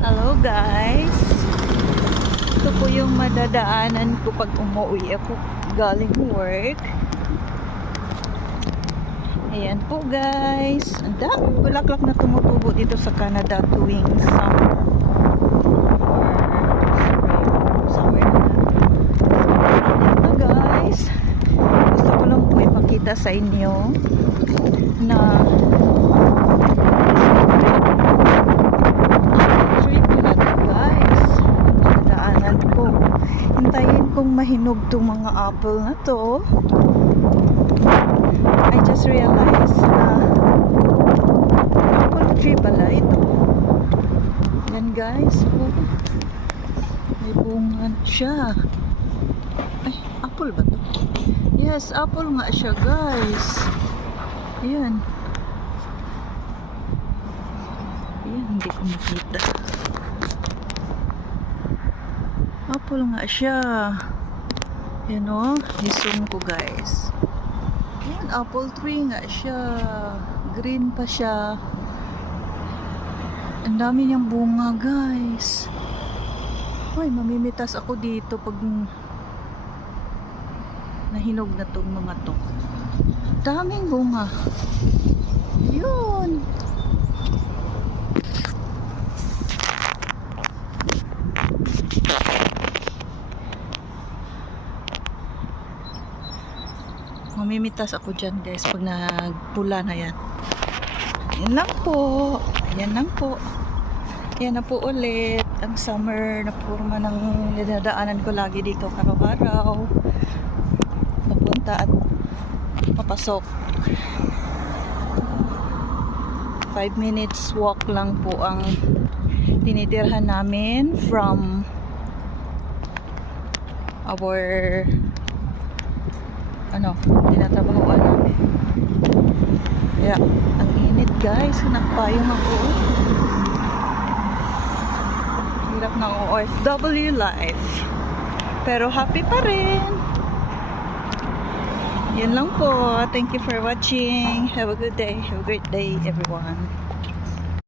Hello guys, ito po yung madadaanan ko pag umuwi ako galing work. Ayan po guys, ang daming bulaklak na tumutubo dito sa Canada tuwing summer or summer na guys. Gusto ko lang po ipakita sa inyo na hintayin kong mahinog tong mga apple na to. I just realized na apple tree pala ito. Yan guys, oh, may bunga siya. Ay, apple ba to? Yes, apple nga siya guys. Ayan. Ayan, hindi ko makita. Apple nga siya. Yan o, i-zoom ko guys. Yan, apple tree nga siya. Green pa siya. Ang dami niyang bunga guys. Ay, mamimitas ako dito pag nahinog na tong mga to. Daming bunga. Yun. Mamimitas ako dyan guys pag nagpula na yan. Yan lang po. Yan lang po. Yan na po ulit ang summer na forma ng dinadaanan ko lagi dito araw-araw. Papunta at papasok. 5 minutes walk lang po ang tinitirhan namin from our tinatrabahoan namin. Kaya, ang init guys, nagpayong ako. Hirap ng OFW life. Pero happy pa rin. Yan lang po. Thank you for watching. Have a good day. Have a great day everyone.